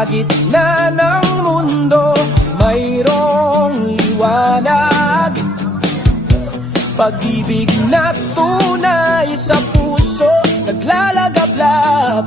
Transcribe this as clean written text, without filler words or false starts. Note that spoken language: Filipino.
Sa gitna ng mundo, mayroong liwanag. Pag-ibig na tunay sa puso, naglalagablab.